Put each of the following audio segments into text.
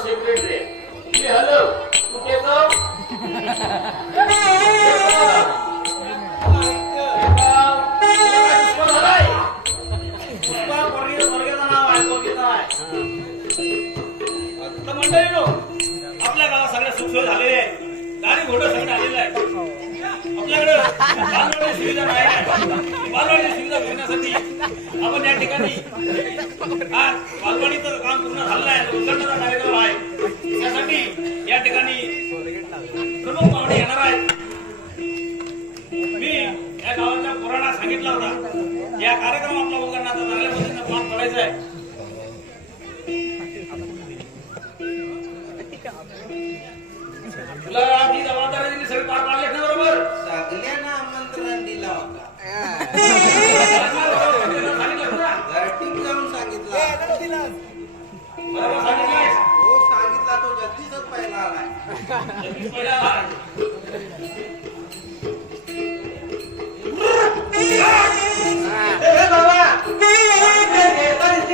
Secretary हो, आपल्या गावात सगळ्या सुखसोय झालेली आहे गाडी घोडं सगळं आलेलं आहे. आपल्याकडे सुविधा नाही बालवाडी सुविधा करण्यासाठी आपण या ठिकाणी बालवाडीचं काम पूर्ण झालं आहे. उद्घाटनाचा कार्यक्रम आहे. त्यासाठी या ठिकाणी प्रमुख पाहुणे येणार आहेत. मी या गावाच्या पुराणा सांगितला होता. या कार्यक्रम आपला उघडण्याचा चांगल्या पद्धतीनं पार पडायचा आहे. तुला आपली जबाबदारी दिली सगळे पार पाडले ना बरोबर? सगळ्यांना आमंत्रण दिलं होता. घरटीक जाऊन सांगितलं. बरोबर सांगितलंय. हो सांगितला तो जगदीशच पहिला आलाय. जगदीश पहिला आलाय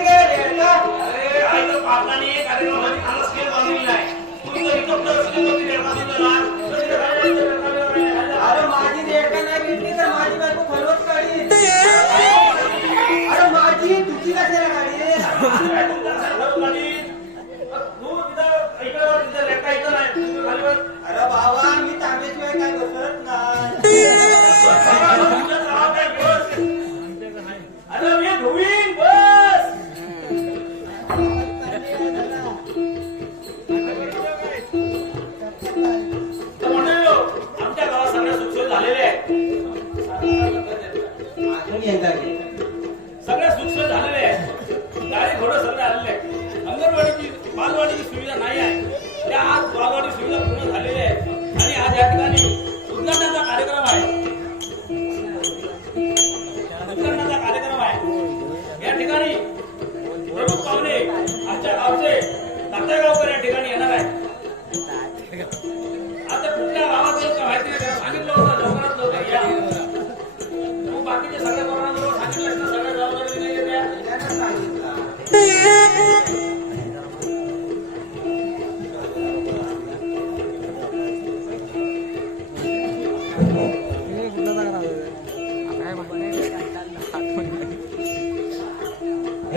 अरे आई तर पापलाने कार्यक्रमाने खालच केलं बनवलेला आहे Thank you. Palo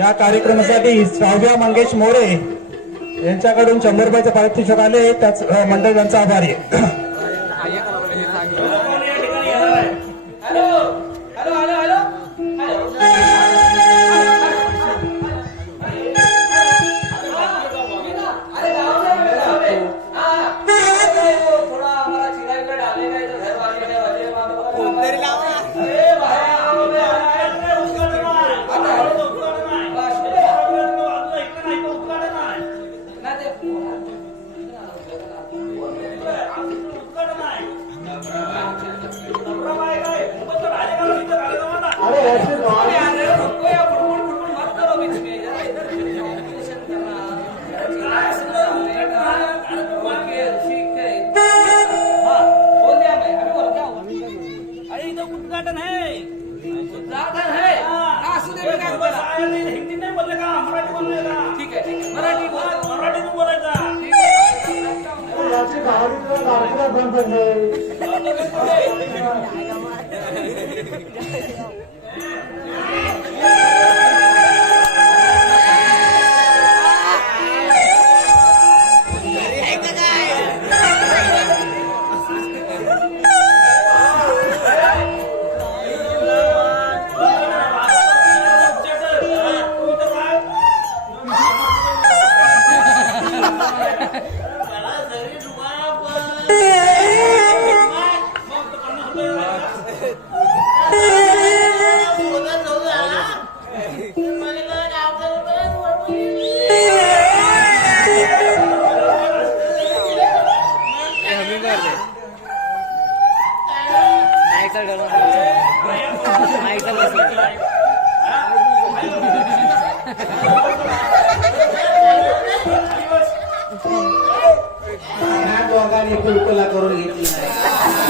या कार्यक्रमासाठी सावजा मंगेश मोरे यांच्याकडून शंभर रुपयाचं पारितोषिक आले. त्याच मंडळ यांचा आभारी hơn ह्या दोघांनी कुलकुला करून घेतली. नाही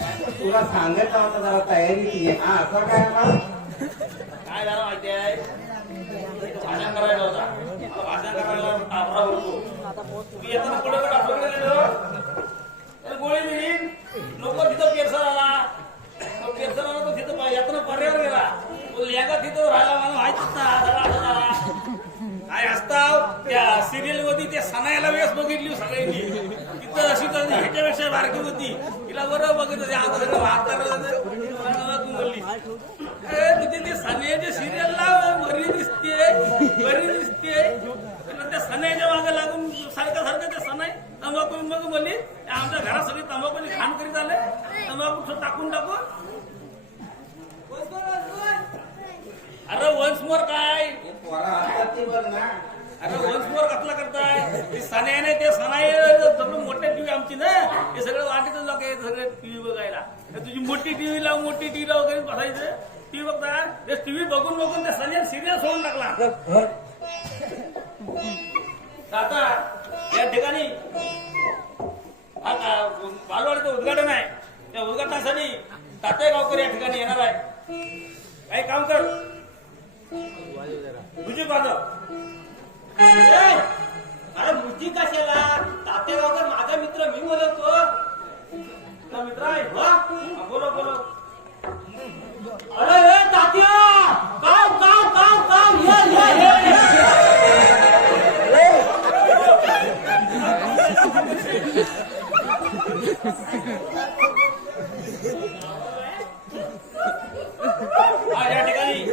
तुला सांगायचं होता जरा तयारी ती हा असं काय आला काय झालं माहिती आहे भाषण करायला होता. भाषण करायला आबरा उरतो मी येताना पुढे कडे आठवडे तर गोळी मिळीन लोक तिथं पेरसर आला. मग पेरसर आला तो तिथं पा- येताना पर्यावर गेला. तो लेगा तिथं राहिला मला माहीत नसता काय असता? त्या सिरियलमध्ये ते सनायला वेळेस बघितली सगळ्यांनी. अशी तर ह्याच्यापेक्षा बारकी होती. तिला बरं बघितलं ते आता सगळं वाद करायला तू बोलली ए, तुझी ती सनयाच्या सिरियलला बरी दिसते बरी दिसते. त्या सनयाच्या मागे लागून सारखं सारखं त्या सनाई तंबाखू बिंबाखू बोलली आमच्या घरात सगळी तंबाखूची खाण करीत आले. तंबाखू टाकून टाकून अरे वन्स मोर काय? पोरा असतात अरे वन्स मोर कसला करताय. ती सनाई नाही ते सनाई सगळं मोठ्या टीव्ही आमची ना. हे सगळं वाटेतच लोक आहे सगळे टीव्ही बघायला. तुझी मोठी टीव्ही लाव मोठी टीव्ही लाव वगैरे बसायचं टीव्ही बघता ते टीव्ही बघून बघून त्या सनी सिरियल होऊन टाकला. आता या ठिकाणी आता बालवाडीचं उद्घाटन आहे. त्या उद्घाटनासाठी तात्या गावकर या ठिकाणी येणार आहे. काही काम कर. तुझे बाजू अरे बुद्धी कशाला? तातेगावकर माझा मित्र मी बोलवतो तुझा मित्र आहे बोलो बोलो अरे ए, तात्या! काम काम काम काम ये ये ये आज या ठिकाणी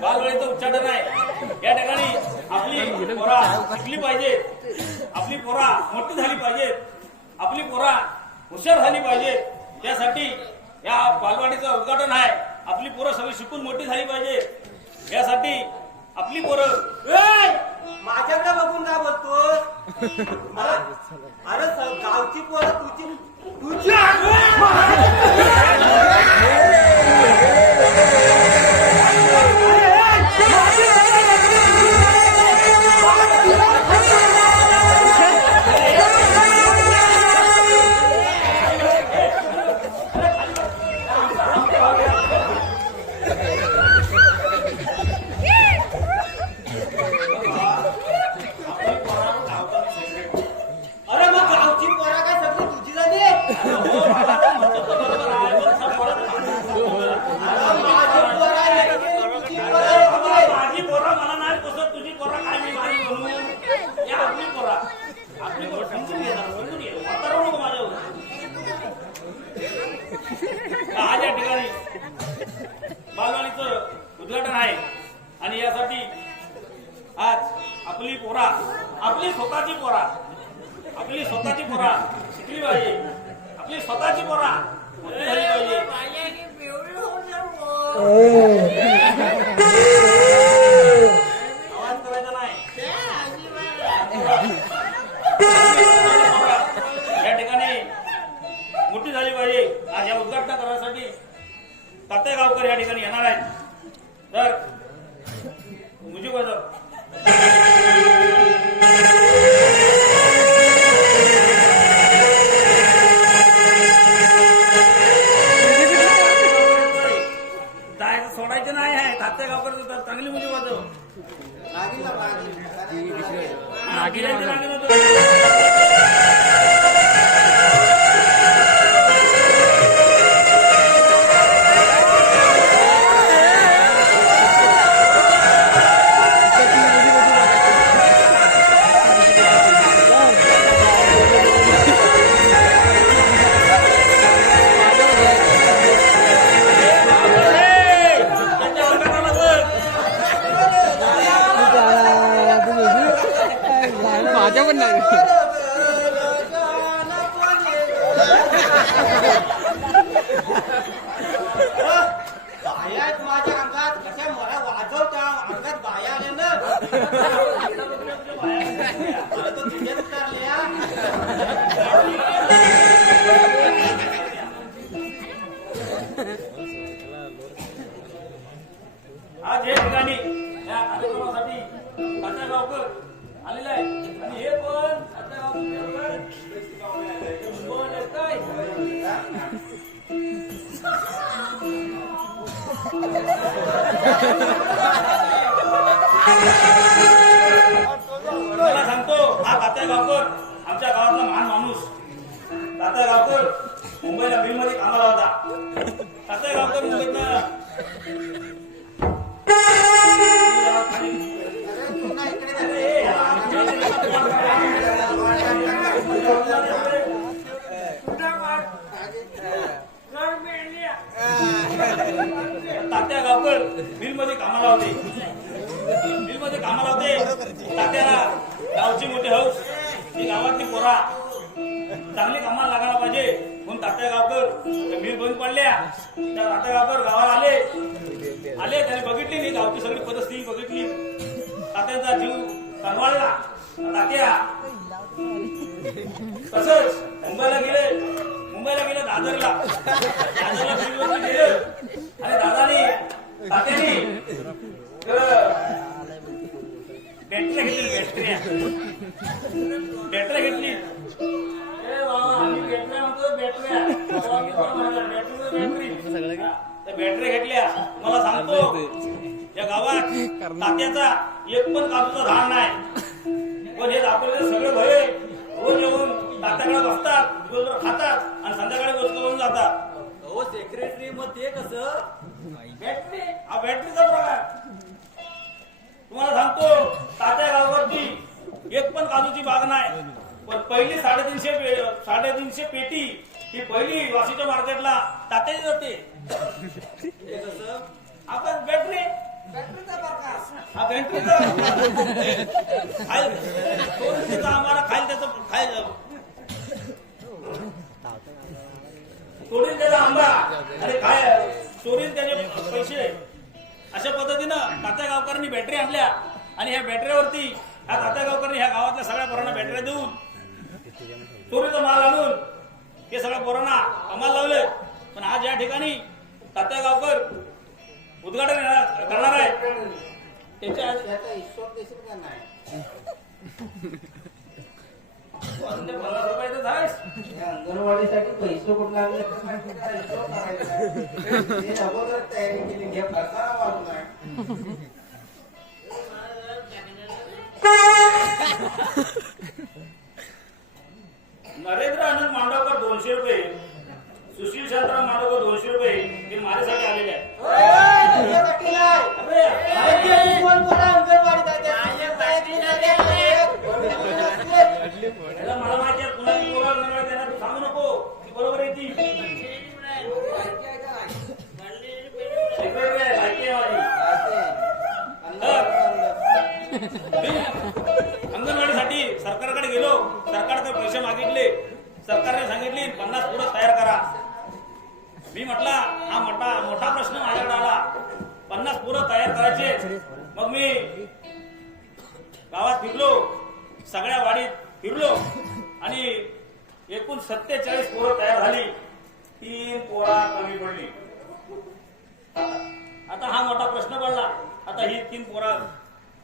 बालवाडीचं उच्चाटन आहे या ठिकाणी आपली पोरा शिकली पाहिजे आपली पोरा मोठी झाली पाहिजे आपली पोरा हुशार झाली पाहिजे त्यासाठी या बालवाडीचं उद्घाटन आहे. आपली पोरं सगळी शिकून मोठी झाली पाहिजे यासाठी आपली पोरं ए, माझ्याकडे बघून काय बोलतो अरे गावची पोरं तुझी तुझी या ठिकाणी मोठी झाली पाहिजे. आज या उद्घाटन करण्यासाठी तात्या गावकर या ठिकाणी येणार आहेत. aquí, aquí, aquí. मुंबईला गेले. मुंबईला गेले दादरला. दादरला फिरवून गेले. आणि दादानी तात्यानी बॅटरी घेतली बॅटरी. बॅटरी घेतली. ए बाबा आम्ही बॅटऱ्या म्हणतो बॅटऱ्या. बॅटरी. बॅटरी घेतल्या. मला सांगतो या गावात तात्याचा एक पण काजूचा झाड नाही. पण हे दाखवले सगळे भय. रोज येऊन तात्याकडे बसतात दिवसभर खातात आणि संध्याकाळी गोष्ट करून जातात. हो सेक्रेटरी मग ते कसं? बॅटरी हा बॅटरीचा प्रकार तुम्हाला सांगतो तात्या गावावरती एक पण काजूची बाग नाही. पण पहिली साडेतीनशे पे- साडेतीनशे पेटी ही पहिली वाशीच्या मार्केटला तात्याची जाते. ते कसं? आपण बॅटरी बॅटरीचा प्रकाश. हा बॅटरीचा आम्हाला खायला त्याचं खायला चोरीन त्याचा आंबा. आणि काय चोरीन त्याचे पैसे. अशा पद्धतीनं तात्या गावकरांनी बॅटरी आणल्या. आणि ह्या बॅटरीवरती ह्या तात्या गावकरांनी ह्या गावातल्या सगळ्या पोरांना बॅटऱ्या देऊन चोरीचा माल आणून हे सगळ्या पोरांना कामाला लावले. पण आज या ठिकाणी तात्या गावकर उद्घाटन येणार- करणार आहे. त्याच्या अंगणवाडीसाठी पैसे कुठला आणले तर माहिती का? हिशोब करायचा आहे. मी अगोदर तयारी केली नरेंद्र आनंद मांडवकर दोनशे रुपये सुशील शांतराम मांडवकर दोनशे रुपये हे माझ्यासाठी आलेले आहेत मला माहिती आहे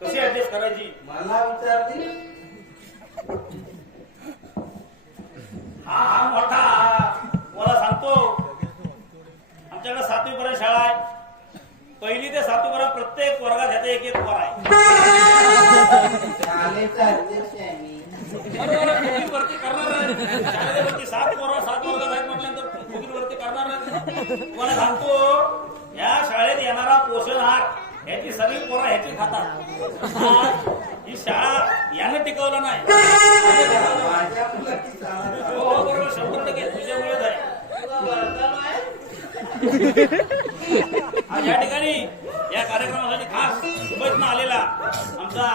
कशी ऍडजस्ट करायची? मला विचारली. हा हा मोठा. मला सांगतो. आमच्याकडे सातवी पर्यंत शाळा आहे. पहिली ते सातवी पर्यंत प्रत्येक वर्गात ह्याचा एक एक पोर आहे. शाळेचा अध्यक्ष आहे मी. बरोबर आहे, फुगीर भरती करणार आहे. शाळेवरती सात पोरं सात वर्गात आहेत म्हटल्यानंतर भरती करणार. तुम्हाला सांगतो या शाळेत येणारा पोषण आहार ह्याची सगळी पोरं ह्याची खातात. ही शाळा यानं टिकवलं नाही. हो, हो बरोबर शंभर टक्के तुझ्यामुळेच आहे. आज या ठिकाणी या कार्यक्रमासाठी खास मुंबईतनं आलेला आमचा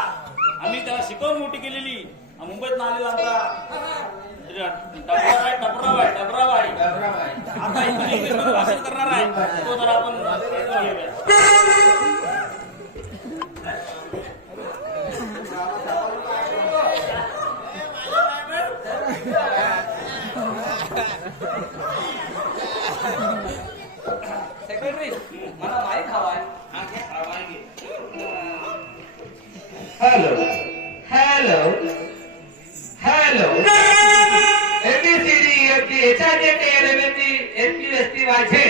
आम्ही त्याला शिकवून मोठी केलेली. मुंबईतनं आलेला आमचा डबराव आहे डबराबाई. आता इथं इंग्लिशमध्ये भाषण करणार आहे तो जरा आपण. सेक्रेटरी मला माहीत हवाय हा, घे, हा, मागे. Hello H R T L M S T S U S T Waje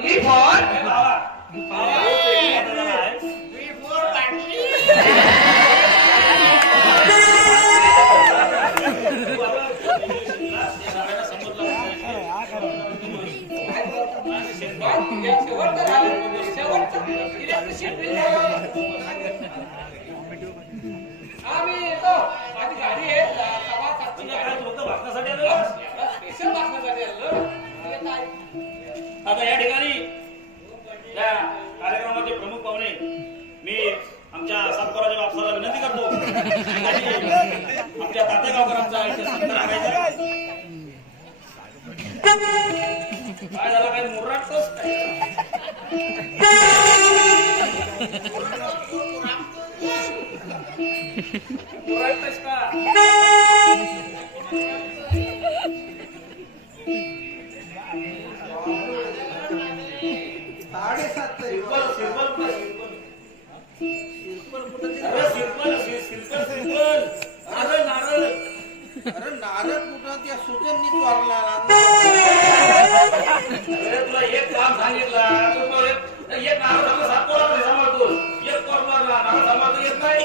D for डुकर माझे गाडी आहे सव्वा सातची म्हणजे काय गाडी तू फक्त भाषणासाठी आलेलास? स्पेशल भाषणासाठी आलो म्हणजे काय? आता या ठिकाणी या कार्यक्रमाचे प्रमुख पाहुणे मी आमच्या सातपुराच्या बापसाला विनंती करतो. आणि आमच्या तातेगावकरांचा इथे सत्कार करायचा काय झालं काय? मुर्राटच काय मुर्राटच का नारळ नारळ अरे कुठं त्या सुजननी चोरला तुला एक काम सांगितलं एक नारळ सांभाळतो एक नारळ सांभाळतो येत नाही.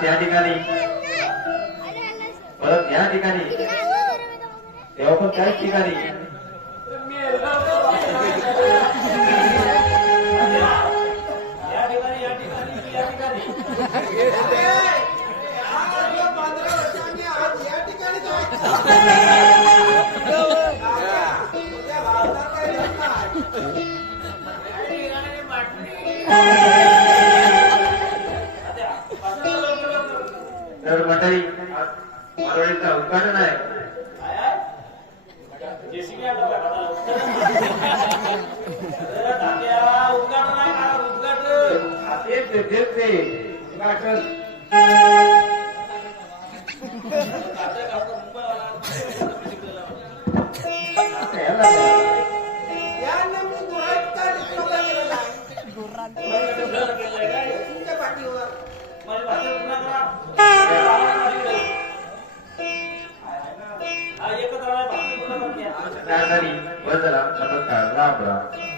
त्या ठिकाणी परत या ठिकाणी तेव्हा पण त्याच ठिकाणी. हा, एकत्र बदला नमस्कार राम राम